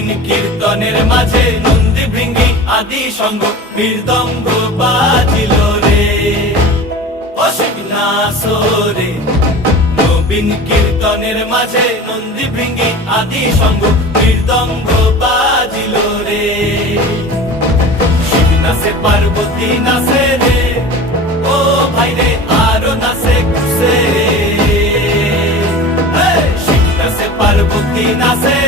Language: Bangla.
নবীন কীর্তনের মাঝে নন্দী ভৃঙ্গি আদি সঙ্গ মৃদঙ্গ বাজিল রে, অশিক নাসরে। নবীন কীর্তনের মাঝে নন্দী ভৃঙ্গি আদি সঙ্গ মৃদঙ্গ বাজিল রে। শিব নাচে পার্বতী নাচে রে, ও ভাই রে আরো নাচে খুশে। শিব নাচে পার্বতী নাচে